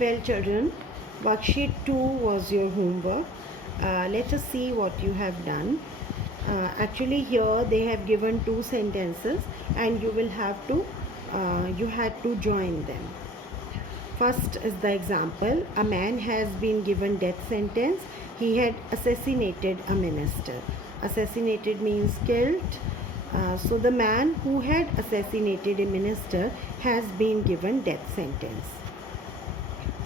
Well, children, worksheet 2 was your homework. Let us see what you have done. Actually, here they have given two sentences, and you had to join them. First is the example: a man has been given death sentence. He had assassinated a minister. Assassinated means killed. So the man who had assassinated a minister has been given death sentence.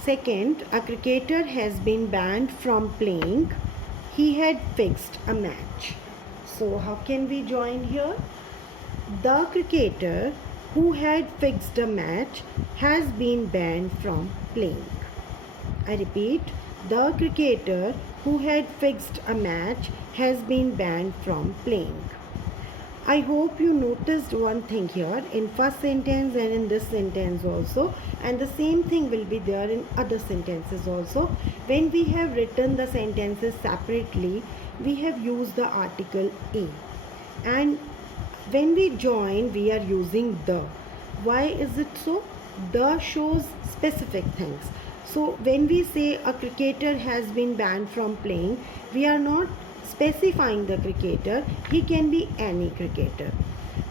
Second, a cricketer has been banned from playing. He had fixed a match. So how can we join here? The cricketer who had fixed a match has been banned from playing. I repeat, the cricketer who had fixed a match has been banned from playing. I hope you noticed one thing here in first sentence and in this sentence also, and the same thing will be there in other sentences also. When we have written the sentences separately, we have used the article a, and when we join we are using the. Why is it so? The shows specific things. So when we say a cricketer has been banned from playing, we are not specifying the cricketer. He can be any cricketer.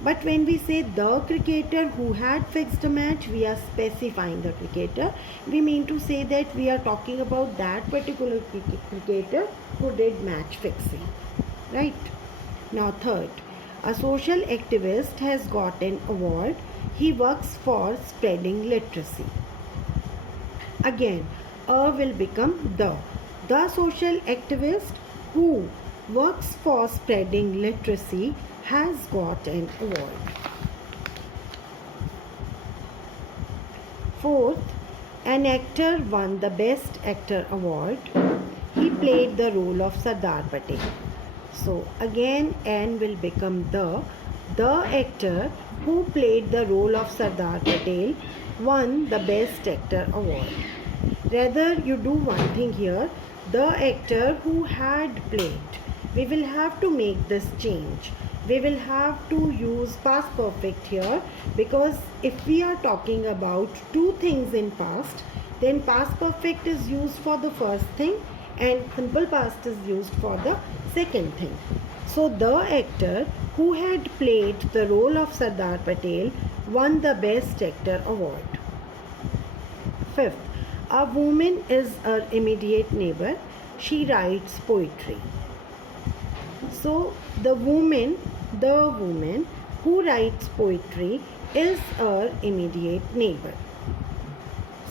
But when we say the cricketer who had fixed a match, we are specifying the cricketer. We mean to say that we are talking about that particular cricketer who did match fixing. Right? Now third, a social activist has got an award. He works for spreading literacy. Again, a will become the. The social activist who works for spreading literacy has got an award. Fourth, an actor won the Best Actor award. He played the role of Sardar Patel. So again, N will become the. The actor who played the role of Sardar Patel won the Best Actor award. Rather, you do one thing here. The actor who had played. We will have to make this change. We will have to use past perfect here, because if we are talking about two things in past, then past perfect is used for the first thing and simple past is used for the second thing. So the actor who had played the role of Sardar Patel won the Best Actor award. Fifth, a woman is her immediate neighbor. She writes poetry. So the woman who writes poetry is her immediate neighbor.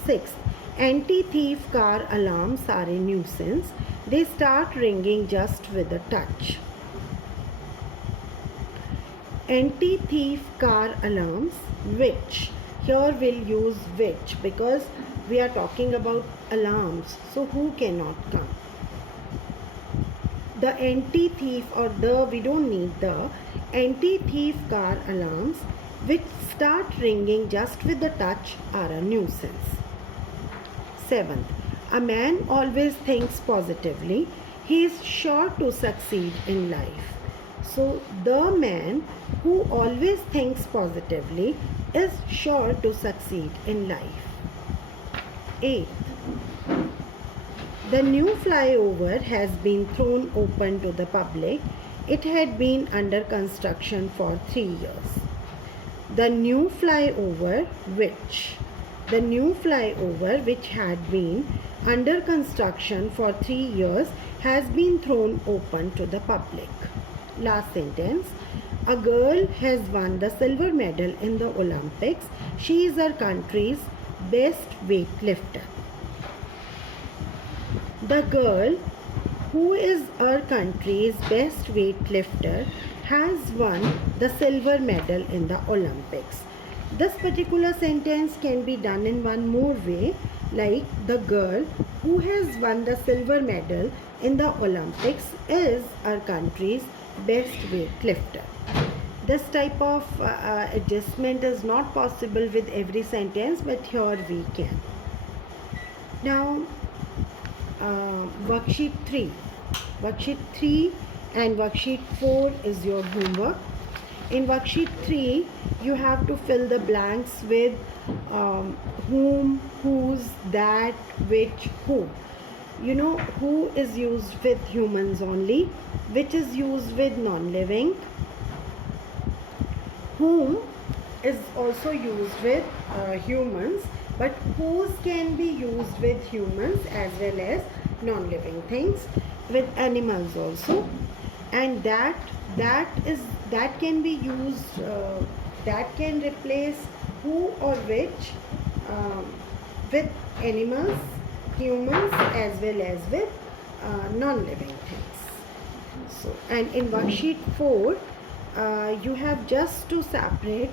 Sixth, anti-thief car alarms are a nuisance. They start ringing just with a touch. Anti-thief car alarms, which, here we'll use which because we are talking about alarms, so who cannot come? The anti-thief or the, we don't need the, anti-thief car alarms which start ringing just with a touch are a nuisance. Seventh, a man always thinks positively. He is sure to succeed in life. So the man who always thinks positively is sure to succeed in life. Eighth, the new flyover has been thrown open to the public. It had been under construction for 3 years. The new flyover which had been under construction for 3 years has been thrown open to the public. Last sentence, a girl has won the silver medal in the Olympics. She is her country's best weightlifter. The girl who is our country's best weightlifter has won the silver medal in the Olympics. This particular sentence can be done in one more way, like the girl who has won the silver medal in the Olympics is our country's best weightlifter. This type of adjustment is not possible with every sentence, but here we can. Now, worksheet 3 and worksheet 4 is your homework. In worksheet 3, you have to fill the blanks with whom, whose, that, which, who. You know, who is used with humans only, which is used with non-living, whom is also used with humans, but whose can be used with humans as well as non-living things, with animals also. And that can be used, that can replace who or which with animals, humans, as well as with non-living things. So, and in worksheet 4, you have just to separate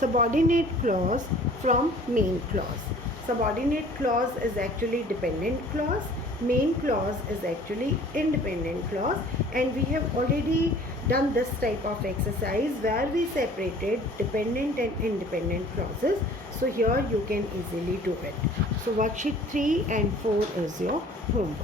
subordinate clause from main clause. Subordinate clause is actually dependent clause, main clause is actually independent clause, and we have already done this type of exercise where we separated dependent and independent clauses. So here you can easily do it. So worksheet 3 and 4 is your homework.